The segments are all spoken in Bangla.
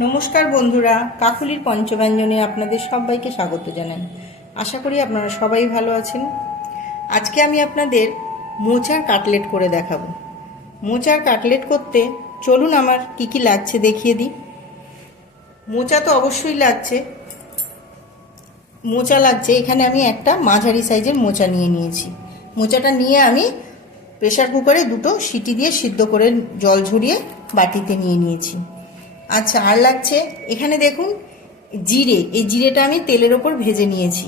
নমস্কার বন্ধুরা, কাকুলির পঞ্চব্যঞ্জনে আপনাদের সবাইকে স্বাগত জানাই। আশা করি আপনারা সবাই ভালো আছেন। আজকে আমি আপনাদের মোচার কাটলেট করে দেখাবো। মোচার কাটলেট করতে চলুন আমার কি কি লাগছে দেখিয়ে দিই। মোচা তো অবশ্যই লাগছে। মোচা লাগছে। এখানে আমি একটা মাঝারি সাইজের মোচা নিয়ে নিয়েছি। মোচাটা নিয়ে আমি প্রেশার কুকারে দুটো সিটি দিয়ে সিদ্ধ করে জল ঝরিয়ে বাটিতে নিয়ে নিয়েছি। আচ্ছা আর লাগছে? এখানে দেখুন, জিরে। এই জিরেটা আমি তেলের ওপর ভেজে নিয়েছি।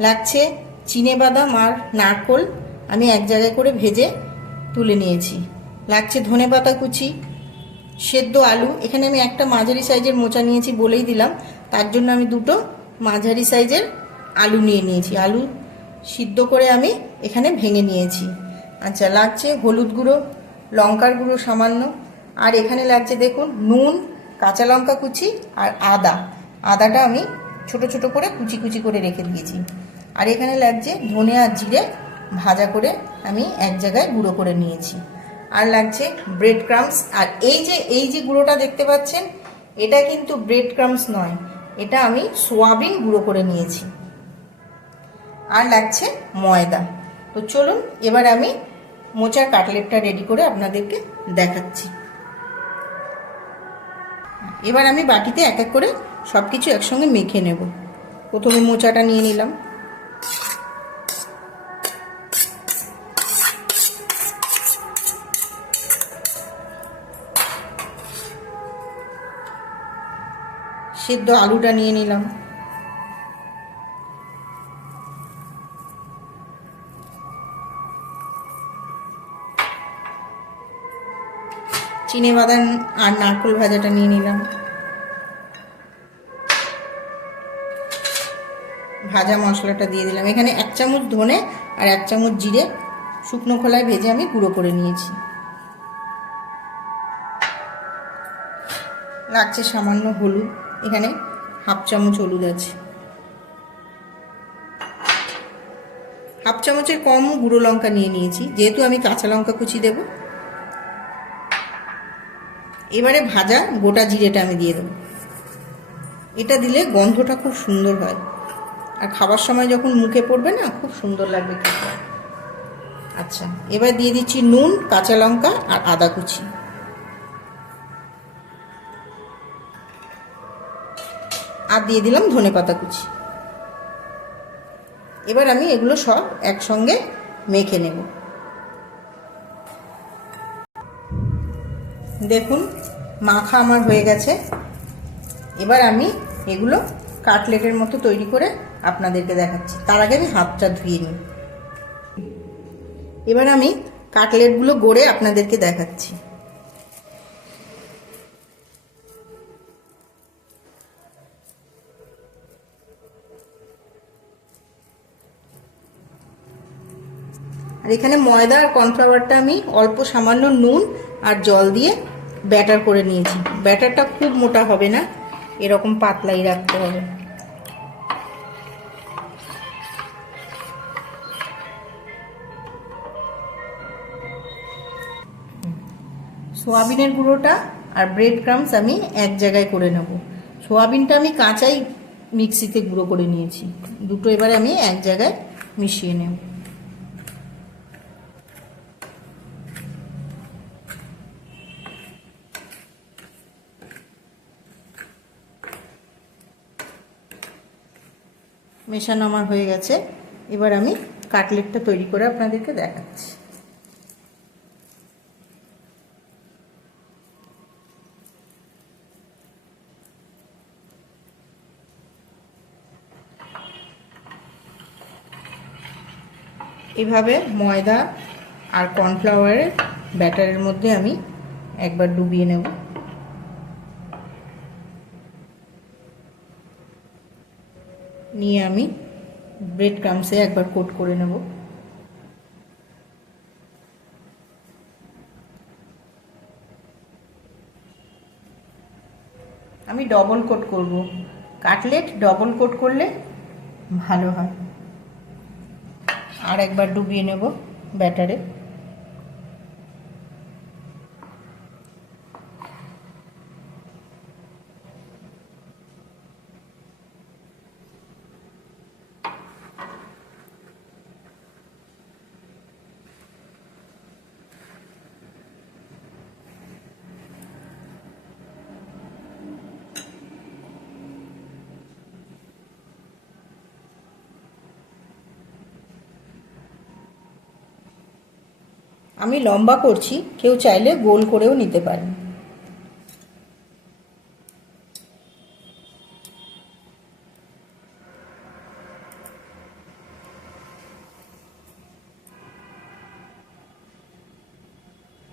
লাগছে চিনে বাদাম আর নারকোল আমি এক জায়গায় করে ভেজে তুলে নিয়েছি। লাগছে ধনে পাতা কুচি, সেদ্ধ আলু। এখানে আমি একটা মাঝারি সাইজের মোচা নিয়েছি বলেই দিলাম। তার জন্য আমি দুটো মাঝারি সাইজের আলু নিয়ে নিয়েছি। আলু সিদ্ধ করে আমি এখানে ভেঙে নিয়েছি। আচ্ছা লাগছে হলুদ গুঁড়ো, লঙ্কার গুঁড়ো সামান্য। আর এখানে লাগছে দেখুন, নুন কাঁচা লঙ্কা কুচি আর আদা। আদাটা আমি ছোট ছোট করে কুচি কুচি করে রেখে দিয়েছি। আর এখানে লাগছে ধনে আর জিরে ভাজা করে আমি এক জায়গায় গুঁড়ো করে নিয়েছি। আর লাগছে ব্রেড ক্রামস আর এই যে এই যে গুঁড়োটা দেখতে পাচ্ছেন, এটা কিন্তু ব্রেড ক্রামস নয়। এটা আমি সোয়াবিন গুঁড়ো করে নিয়েছি। আর লাগছে ময়দা। তো চলুন, এবার আমি মোচার কাটলেটটা রেডি করে আপনাদেরকে দেখাচ্ছি। এবার আমি বাটিতে এক এক করে সব কিছু একসঙ্গে মেখে নেব। প্রথমে মোচাটা নিয়ে নিলাম। সেদ্ধ আলুটা নিয়ে নিলাম। চিনে বাদাম আর নারকোল ভাজাটা নিয়ে নিলাম। ভাজা মশলাটা দিয়ে দিলাম। এখানে এক চামচ ধনে আর এক চামচ জিরে শুকনো খোলায় ভেজে আমি গুঁড়ো করে নিয়েছি। লাগছে সামান্য হলুদ। এখানে হাফ চামচ হলুদ আছে। হাফ চামচের কম গুঁড়ো লঙ্কা নিয়ে নিয়েছি। যেহেতু আমি কাঁচা লঙ্কা কুচি দেব এবারে ভাজা গোটা জিরেটা আমি দিয়ে দেবো। এটা দিলে গন্ধটা খুব সুন্দর হয়। আর খাবার সময় যখন মুখে পড়বে না, খুব সুন্দর লাগবে আচ্ছা এবার দিয়ে দিচ্ছি নুন, কাঁচা লঙ্কা আর আদা কুচি। আর দিয়ে দিলাম ধনে পাতা কুচি। এবার আমি এগুলো সব একসঙ্গে মেখে নেব। দেখুন মাখা আমার হয়ে গেছে। এবার আমি এগুলো কাটলেটের মতো তৈরি করে আপনাদেরকে দেখাচ্ছি। তার আগে আমি হাতটা ধুয়ে নিই। এবার আমি কাটলেটগুলো গড়ে আপনাদেরকে দেখাচ্ছি। আর এখানে ময়দা আর কর্নফ্লাওয়ারটা আমি অল্প সামান্য নুন আর জল দিয়ে ব্যাটার করে নিয়েছি। ব্যাটারটা খুব মোটা হবে না, এরকম পাতলাই রাখতে হবে। সোয়াবিনের গুঁড়োটা আর ব্রেড ক্রামস আমি এক জায়গায় করে নেব। সোয়াবিনটা আমি কাঁচাই মিক্সিতে গুঁড়ো করে নিয়েছি। দুটো এবারে আমি এক জায়গায় মিশিয়ে নেব। মেশানো আমার হয়ে গেছে। এবার আমি কাটলেটটা তৈরি করে আপনাদেরকে দেখাচ্ছি। এভাবে ময়দা আর কর্নফ্লাওয়ারের ব্যাটারের মধ্যে আমি একবার ডুবিয়ে নেব। নিয়ে আমি ব্রেড ক্রামসে একবার কোট করে নেব। আমি ডবল কোট করব। কাটলেট ডবল কোট করলে ভালো হয়। আর একবার ডুবিয়ে নেব ব্যাটারে। আমি লম্বা করছি কেউ চাইলে গোল করেও নিতে পারেন।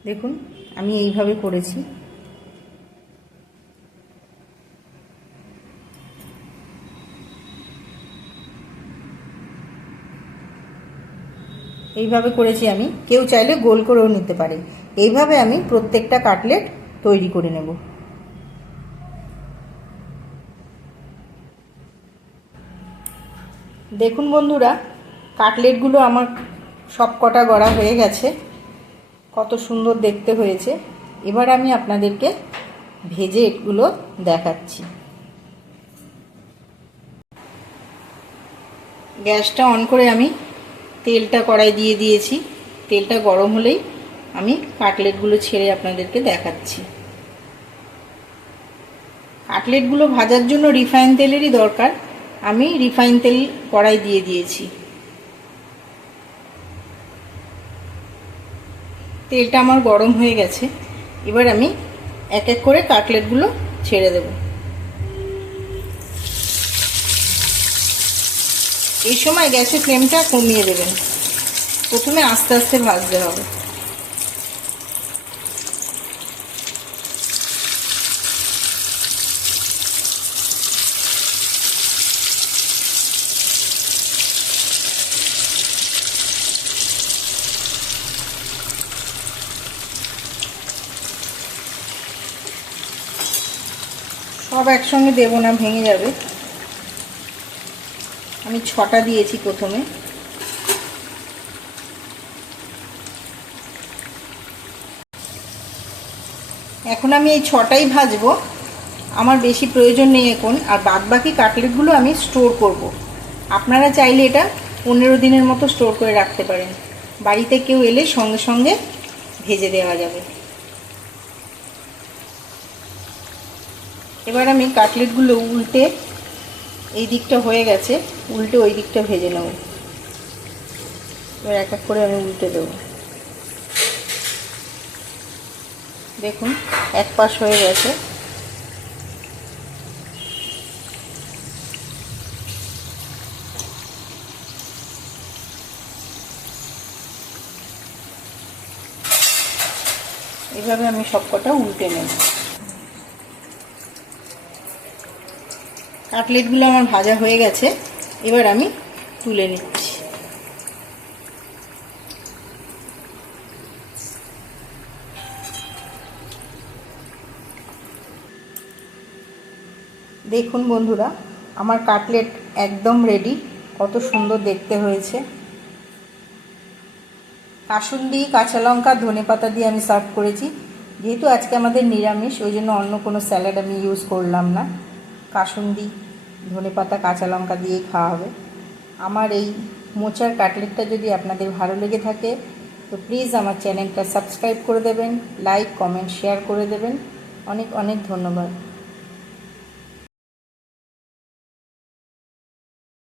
দেখুন আমি এইভাবে করেছি। এইভাবে করেছি আমি। কেউ চাইলে গোল করেও নিতে পারে। এইভাবে আমি প্রত্যেকটা কাটলেট তৈরি করে নেব। দেখুন বন্ধুরা, কাটলেটগুলো আমার সব কটা গড়া হয়ে গেছে। কত সুন্দর দেখতে হয়েছে। এবার আমি আপনাদেরকে ভেজে এগুলো দেখাচ্ছি। গ্যাসটা অন করে আমি তেলটা কড়াই দিয়ে দিয়েছি। তেলটা গরম হলেই আমি কাটলেটগুলো ছেড়ে আপনাদেরকে দেখাচ্ছি। কাটলেটগুলো ভাজার জন্য রিফাইন তেলেরই দরকার। আমি রিফাইন তেল কড়াই দিয়ে দিয়েছি। তেলটা আমার গরম হয়ে গেছে। এবার আমি এক এক করে কাটলেটগুলো ছেড়ে দেব। এই সময় গ্যাসের ফ্লেমটা কমিয়ে দেবেন। প্রথমে আস্তে আস্তে ভাজতে হবে। সব একসঙ্গে দেবো না, ভেঙে যাবে। আমি ছটা দিয়েছি প্রথমে। এখন আমি এই ছটাই ভাজবো। আমার বেশি প্রয়োজন নেই এখন। আর বাদ বাকি কাটলেটগুলো আমি স্টোর করব। আপনারা চাইলে এটা পনেরো দিনের মতো স্টোর করে রাখতে পারেন। বাড়িতে কেউ এলে সঙ্গে সঙ্গে ভেজে দেওয়া যাবে। এবার আমি কাটলেটগুলো উল্টে এই দিকটা হয়ে গেছে, উল্টে ওই দিকটা ভেজে নেব। এবার এক এক করে আমি উল্টে দেবো। দেখুন, এক পাশ হয়ে গেছে। এভাবে আমি সবকটা উল্টে নেব। কাটলেটগুলো আমার ভাজা হয়ে গেছে। এবার আমি তুলে নিচ্ছি। দেখুন বন্ধুরা, আমার কাটলেট একদম রেডি কত সুন্দর দেখতে হয়েছে। কাসুন্দি কাঁচা লঙ্কা ধনে পাতা দিয়ে আমি সার্ভ করেছি। যেহেতু আজকে আমাদের নিরামিষ, ওই জন্য অন্য কোনো স্যালাড আমি ইউজ করলাম না। কাসুন্দি, ধনে পাতা, কাঁচা লঙ্কা দিয়ে খাওয়া হবে। আমার এই মোচার কাটলেটটা যদি আপনাদের ভালো লেগে থাকে, তো প্লিজ আমার চ্যানেলটা সাবস্ক্রাইব করে দেবেন লাইক কমেন্ট শেয়ার করে দেবেন। অনেক অনেক ধন্যবাদ।